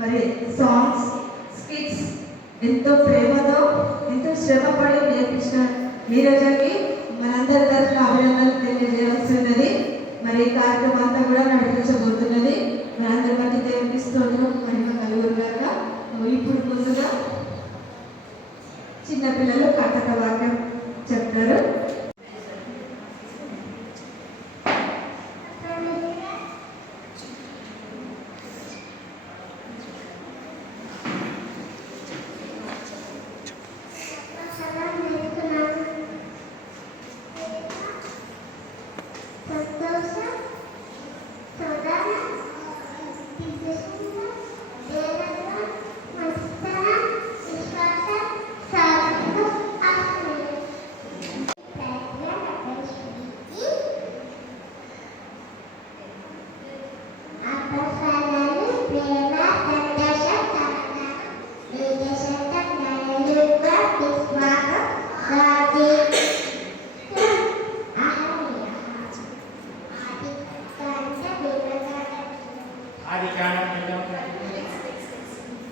మరి songs skits ఎంతో ప్రేమతో ఎంతో శ్రమపడి నేర్పించిన నీరజకి మనందరి తరఫున అభినందనలు తెలియజేయాల్సినది. మరి ఈ కార్యక్రమం అంతా కూడా నడిపించబోతున్నది. మరి అందరి మధ్య దేవునిస్తూను మహిమ కలుగురుగాక. ఇప్పుడు ముందుగా చిన్నపిల్లలు కథక వాక్యం చెప్తారు.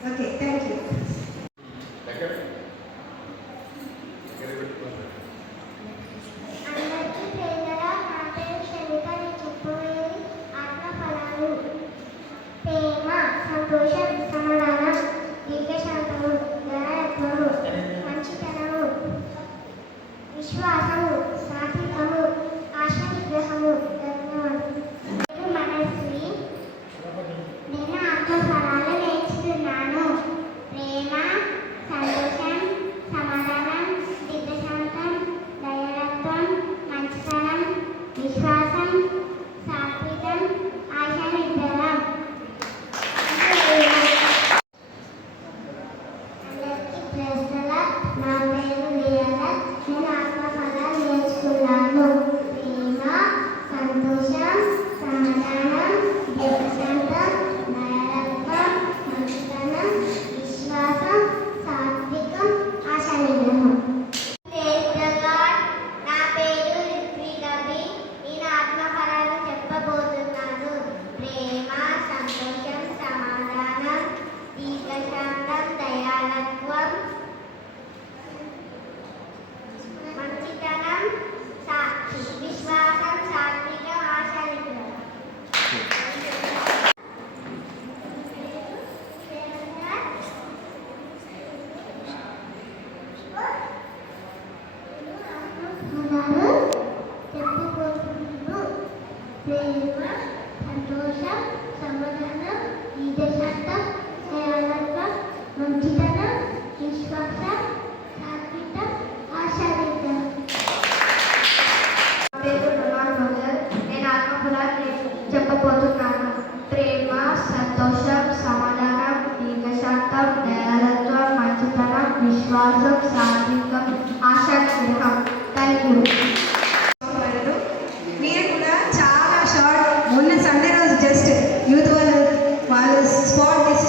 Okay, thank you. చెప్పబోతున్నాను. ప్రేమ, సంతోషం, సమాధానం, దీర్ఘశాంతం, దయాళత్వం, మంచితనం, విశ్వాసం, సాత్వికం, ఆశా నిగ్రహం. Thank you. మీరు కూడా చాలా షార్ట్ మొన్న సండే రోజు జస్ట్ యూత్ వాళ్ళు స్పాట్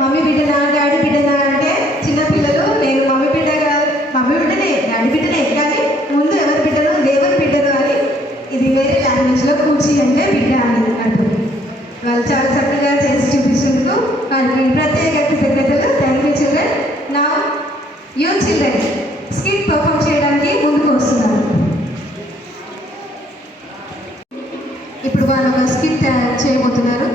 మమ్మీ బిడ్డనా డాడీ బిడ్డనా అంటే చిన్నపిల్లలు నేను మమ్మీ బిడ్డ కాదు, మమ్మీ బిడ్డనే డాడీ బిడ్డనే, కానీ ముందు ఎవరి బిడ్డను దేవుని బిడ్డను అని ఇది వేరే లాంగ్వేజ్లో కూర్చి అంటే బిడ్డ అని అంటుంది. వాళ్ళు చాలా చక్కగా చేసి చూపిస్తున్నందుకు వాళ్ళకి ప్రత్యేక కృతజ్ఞతలు. Thank you children. నా యూ చిల్డ్రన్ స్కిట్ పర్ఫామ్ చేయడానికి ముందుకు వస్తున్నారు. ఇప్పుడు వాళ్ళు ఒక స్కిట్ చేయబోతున్నారు.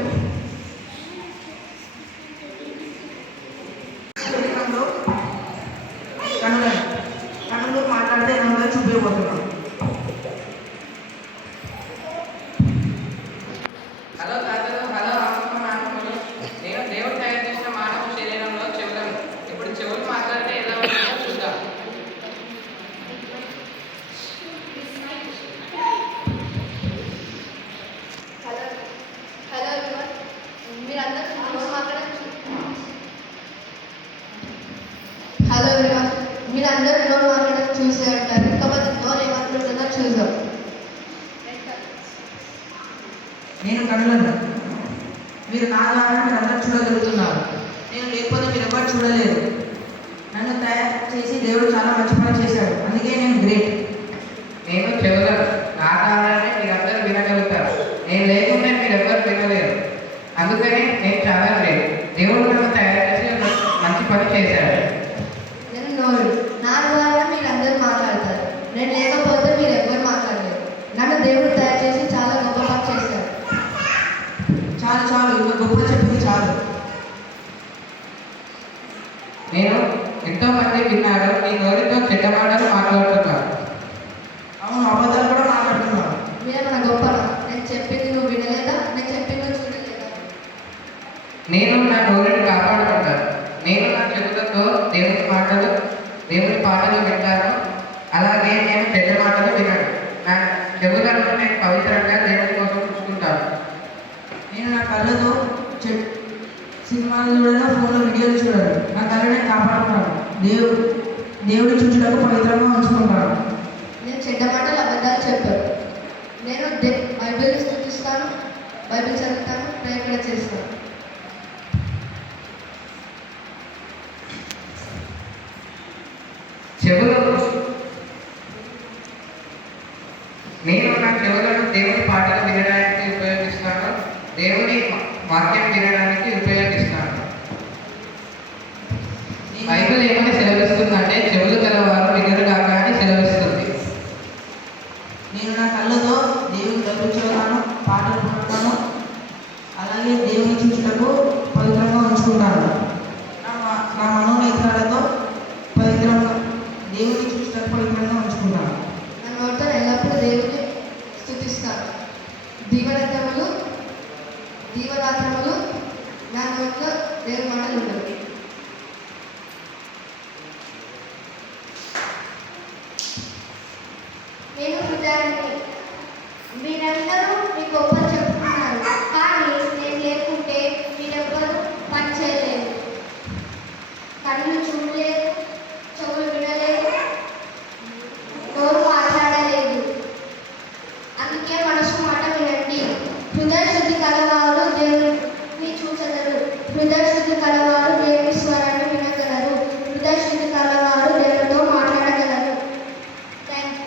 కన్నులు మాట్లాడితే ఏమన్నా చూపించబోతున్నాం. హలో తాతలు, హలో అమ్మమ్మ నాన్నమ్మలు. నేను దేవుడు తయారు చేసిన మానవ శరీరంలో చెవులను. ఇప్పుడు చెవులు మాట్లాడితే ఎలా ఉంటుందో చూద్దాం. హలో ఎవరివన్, మీరందరూ నోరు మాట్లాడడం చూసే ఉంటారు. కాకపోతే నోరు ఏమాత్రం చూద్దాం. నేను కన్నులను, మీరు నా ద్వారా అందరూ చూడగలుగుతున్నారు. నేను లేకపోతే మీరు ఎవరు చూడలేరు. నన్ను తయారు చేసి దేవుడు చాలా మంచి పని చేశాడు, అందుకే నేను గ్రేట్. నేను చెవులను, నా ద్వారానే మీరందరూ వినగలుగుతారు. నేను లేకుండా మీరెవ్వరు వినలేరు. అందుకనే నేను చాలా గ్రేట్. దేవుడు నన్ను తయారు చేసి మంచి పని చేశాడు. నేను నోరు, నా ద్వారా మీరందరూ మాట్లాడతారు. నేను లేకపోతే మీరు ఎవ్వరు మాట్లాడలేరు. నన్ను దేవుడు తయారు చేసి చాలా గొప్ప పని చేశారు. చాలు చాలు, ఇంకా గొప్ప చెప్పింది చాలు. నేను ఎంతో మంది విన్నారు నీ నోటితో చెడ్డ మాటలు మాట్లాడుతున్నారు. అవును, అబద్ధాలు కూడా మాట్లాడుతున్నాను. మీరేమన్నా గొప్పనా? నేను చెప్పింది నువ్వు వినలేదా? నేను చెప్పింది నువ్వు చూడలేదా? నేను నా నోరుని కాపాడుకుంటాను. నేను నా చెవులతో దేవుని పాటలు వింటాను. అలాగే నేను చెడ్డ మాటలు వినను. నా చెవులను నేను పవిత్రంగా దేవుని కోసం ఉంచుకుంటాను. నేను నా కళ్ళతో సినిమాలు చూడను, ఫోన్లో వీడియోలు చూడను. నా కళ్ళని కాపాడుతున్నాను. దేవుడి చూచులకు పవిత్రంగా ఉంచుకుంటాను. నేను చెడ్డ మాటలు అబద్ధాలు చెప్పాను. నేను బైబిల్ స్తుతిస్తాను, బైబిల్ చదువుతాను, ప్రేయర్ కూడా చేస్తాను. నేను నా చెవులను దేవుని పాటలు వినడానికి ఉపయోగిస్తాను. దేవుని వాక్యం వినడానికి ఉపయోగిస్తాను. బైబిల్ ఏమని సెలవిస్తుందంటే చెవులు గలవారు వినరుగాక అని సెలవిస్తుంది. నేను నా కళ్ళతో దేవుని బైబిల్ చదువుతాను, పాటలు పాడతాను, అలాగే దేవుని చూచుటకు పవిత్రంగా ఉంచుకుంటాను. నా మనోనేత్రాలతో పవిత్రంగా దేవుని చూచుటకు పవిత్రంగా ఉంచుకుంటాను. నా నోటితో ఎల్లప్పుడూ దేవుని స్తుతిస్తాను. దీవరాత్రములు దేవుని మాటలు ఉండవు. నేను హృదయాన్ని మీరందరూ మీ గొప్పలు చెప్తున్నారు, కానీ నేను లేకుంటే మీరెవ్వరూ పని చేయలేరు. కళ్ళు చూడలేదు, చెవులు వినలేదు, నోరు మాట్లాడలేదు. అందుకే మనసు మాట వినండి. హృదయ శుద్ధి కలవారు దేవుని చూచెదరు. హృదయ శుద్ధి కలవారు దేవుని స్వరాన్ని వినగలరు. హృదయ శుద్ధి కలవారు దేవునితో మాట్లాడగలరు. Thank you.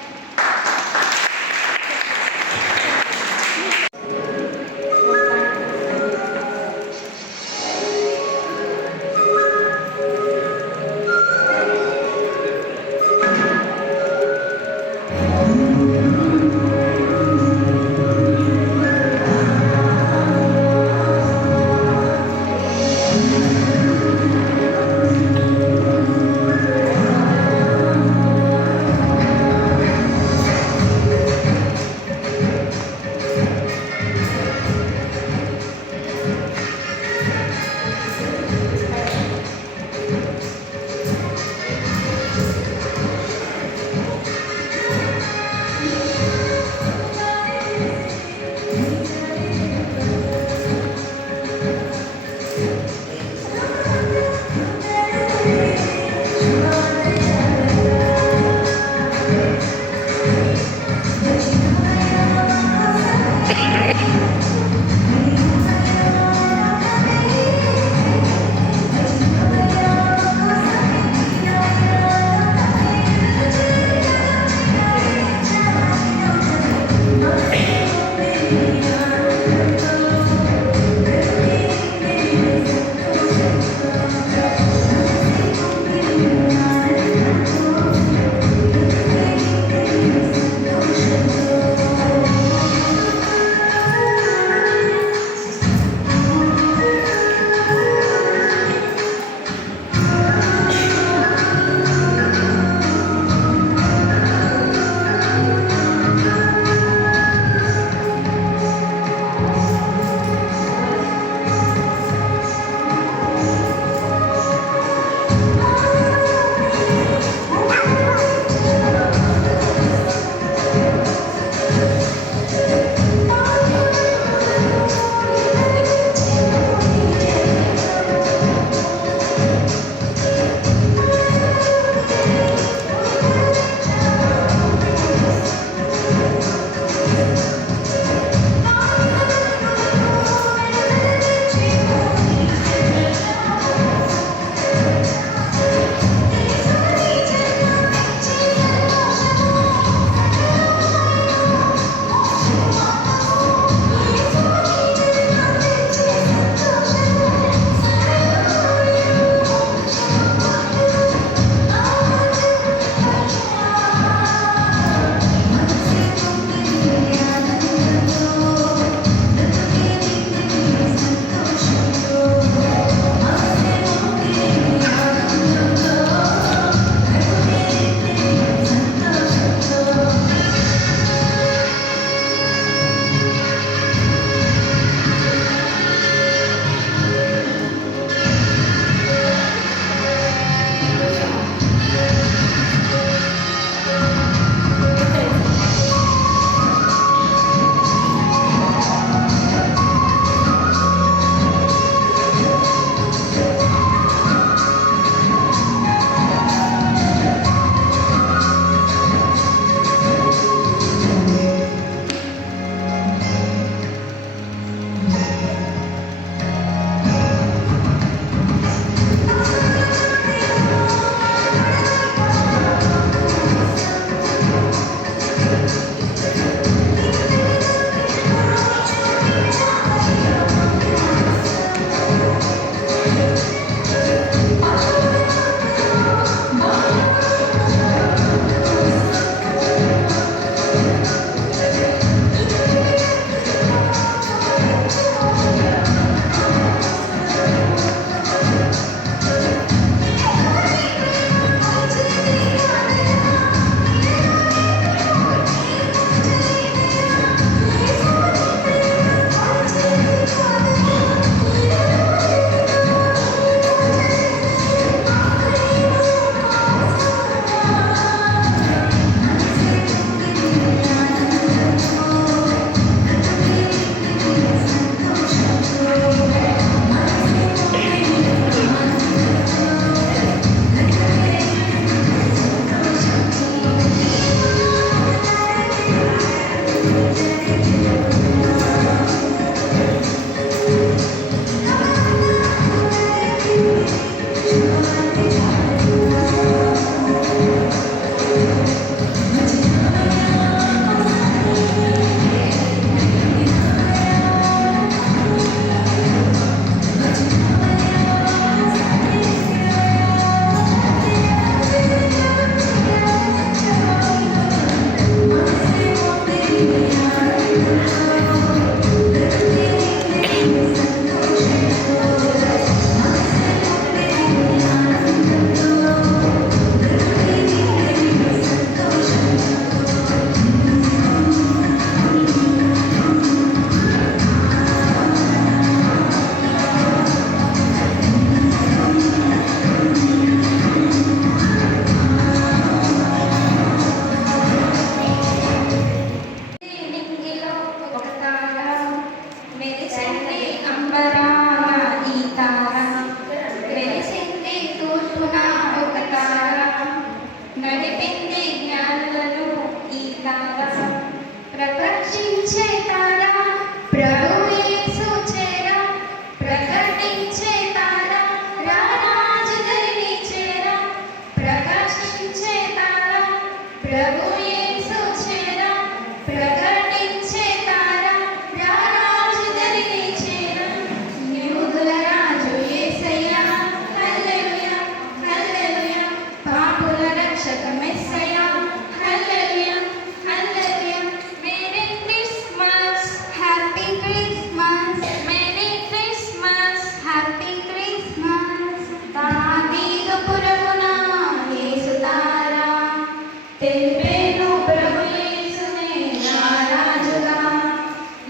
తెలిపేను ప్రభు యేసునే నా రాజుగా,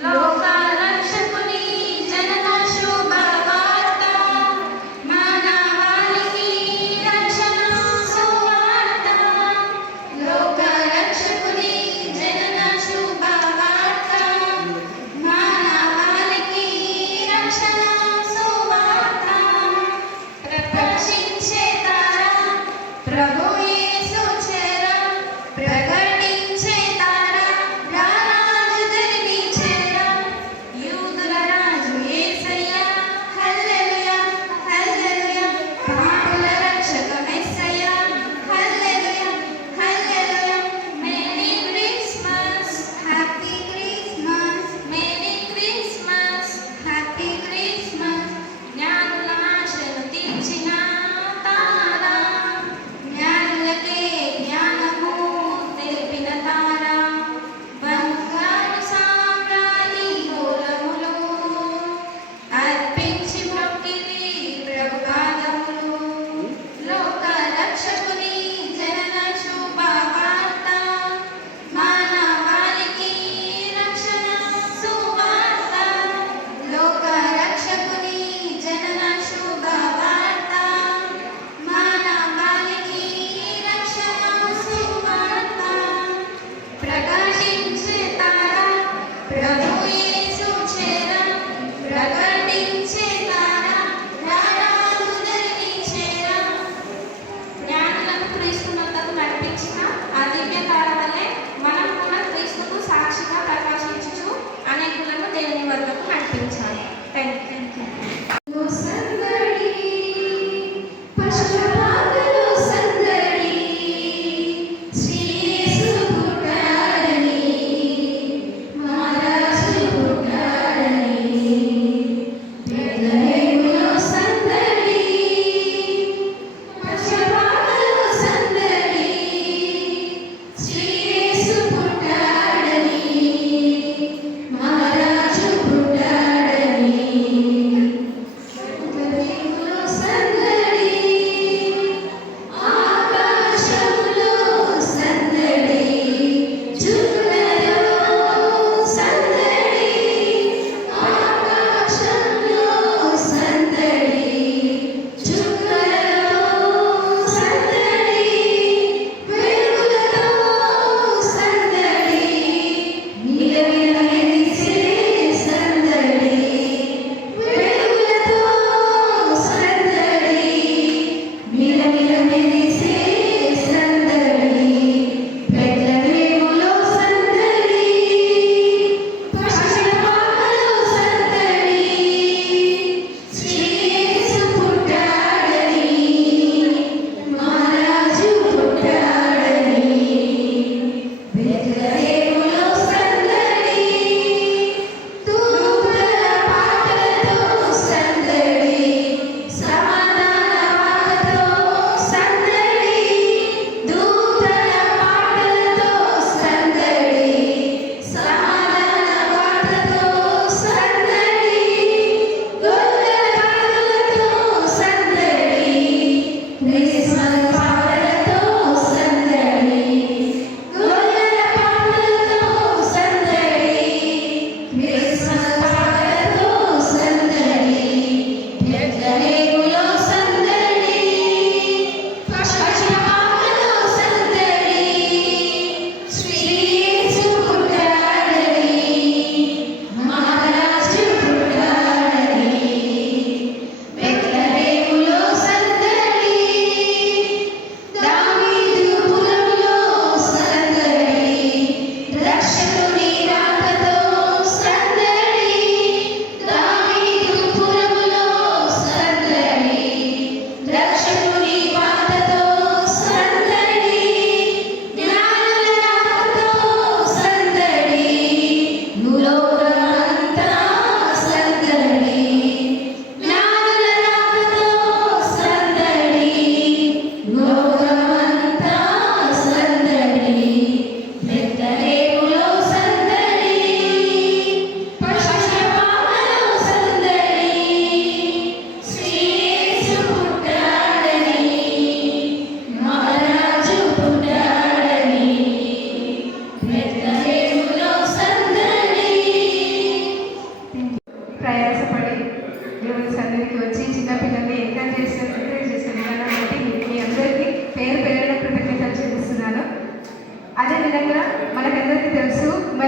లోక రక్షకుని జనన శుభవార్త, మానవాళికి రక్షణ సువార్త. లోక రక్షకుని జనన శుభవార్త, మానవాళికి రక్షణ సువార్త. ప్రకాశించే తార ప్రభు యేసు చర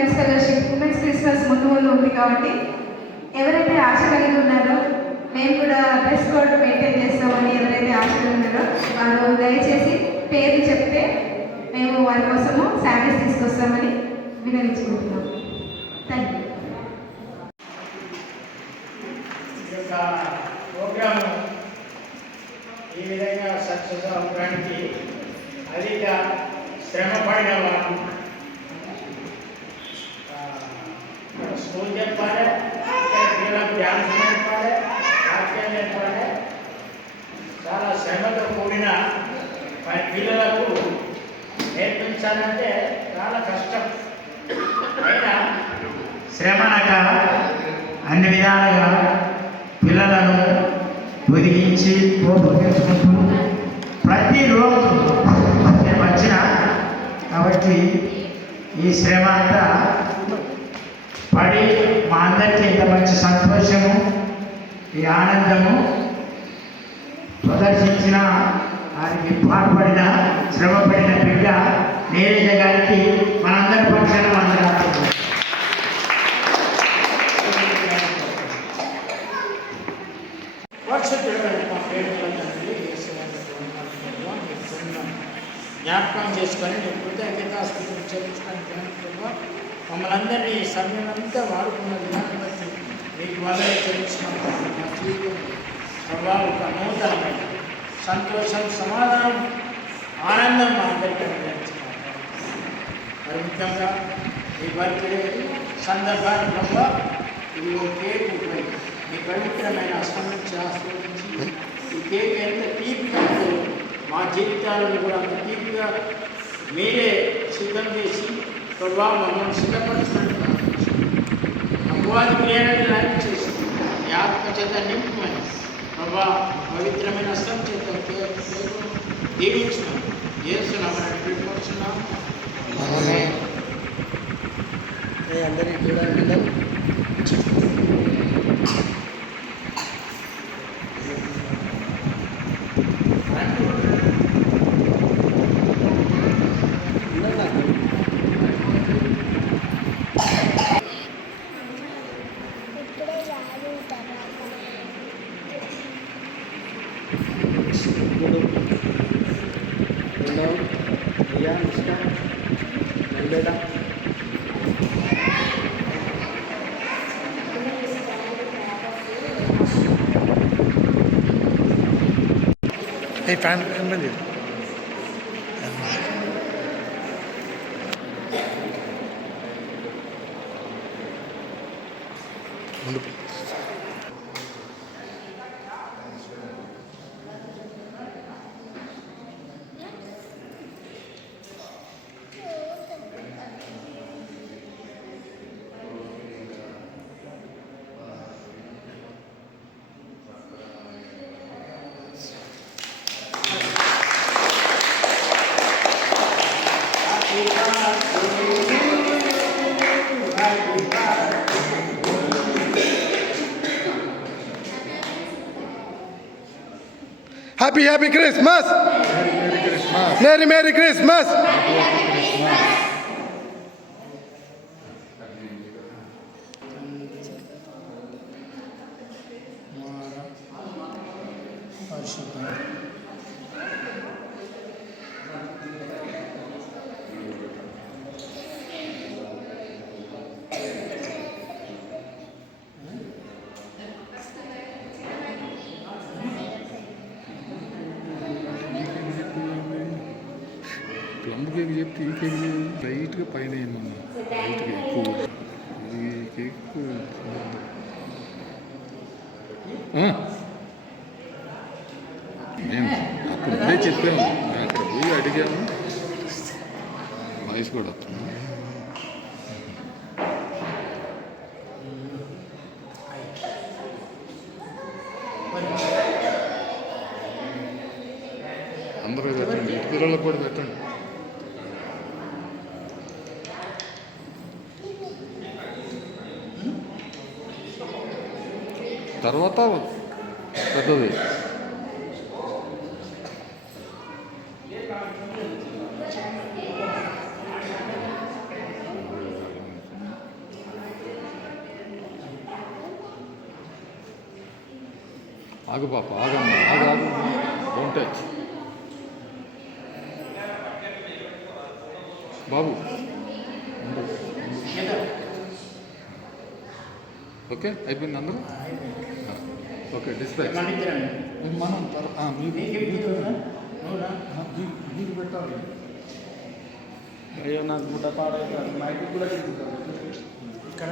ఉమెన్స్ ఫెలోషిప్, ఉమెన్స్ క్రిస్మస్ ముందు ముందు ఉంది కాబట్టి ఎవరైతే ఆశ కలిగి ఉన్నారో మేము కూడా డ్రెస్ కోడ్ మెయింటైన్ చేస్తామని ఎవరైతే ఆశ కలిగి ఉన్నారో వాళ్ళు దయచేసి పేరు చెప్తే మేము వారి కోసము శారీస్ తీసుకొస్తామని వినవించుకుంటున్నాం. Thank you. ఈ యొక్క ప్రోగ్రాము ఈ విధంగా సక్సెస్ అవ్వడానికి అధిక శ్రమ పడిన వాళ్ళు స్కూల్ చెప్పాలి, పిల్లలకు డ్యాన్స్ నేర్పాలి, నాట్యం నేర్పాలి. చాలా శ్రమతో కూడిన మన పిల్లలకు నేర్పించాలంటే చాలా కష్టం. అయినా శ్రమనక అన్ని విధాలుగా పిల్లలను ఒదిగించి ప్రోత్సహించుకుంటూ ప్రతిరోజు నేను వచ్చిన కాబట్టి ఈ శ్రమ అంతా పడి మా అందరికీ ఇంత మంచి సంతోషము, ఈ ఆనందము ప్రదర్శించిన వారికి పాటుపడిన శ్రమపడిన బిడ్డ నీరజ గారికి మనందరి పక్షాన అందరూ జ్ఞాపకం చేసుకొని నేను కృతజ్ఞతాస్తుతులు చెల్లించడానికి మమ్మల్ని అందరినీ ఈ సమయం అంతా వాడుకున్న విధానం బట్టి మీకు మొదలు తెలుసుకున్నాను. మా జీవితం ప్రభావం ఒక నూతనమైన సంతోషం, సమాధానం, ఆనందం మా అందరికీ అనుగ్రహించుకున్నాను. మరి ముఖ్యంగా ఈ బర్త్డే సందర్భాన్ని ప్రభావ ఈ కేక్ ఉపయోగించి మీ పవిత్రమైన హస్తం నుంచి ఆస్వాదించి ఈ కేక్ ఎంత తీపిగా ఉందో మా జీవితాలను కూడా అంత తీపిగా మీరే సిద్ధం చేసి ప్రభావం మమ్మల్ని సిద్ధపరచుకుంటున్నాను. అపవాది ప్రేరణ చేసి ఈ ఆత్మచేత నింపుమని ప్రభా పవిత్రమైన హస్తం చేత దీవించున్నాం. ఏసునామని పెట్టుకొచ్చున్నాం. అందరికీ కూడా ఫ్యాన్ బంద్ ముందు Happy Christmas! Merry Christmas! Plum cake చెప్తే ఈ కేక్ లైట్గా పైన ఏమన్నా లైట్గా ఎక్కువ ఈ కేక్ మేము అప్పుడు ఇప్పుడే చెప్పాము, మేము అక్కడ పోయి అడిగాము, వాయిస్ కూడా వస్తుంది. అందరూ పెట్టండి, ఇటు పిల్లలకు కూడా పెట్టండి. తర్వాత పెద్దది ఆగు పాప, ఆగమ్మా, ఆగు ఆగు, డోంట్ టచ్. బాబు ఓకే, అయిపోయింది అందరూ. ఓకే, డిస్ప్లే మన ఇద్దరం మనం మీకు పెట్టాలి. అయ్యో నాకు గుడ్డ పాడైతే మైకి కూడా ఇక్కడ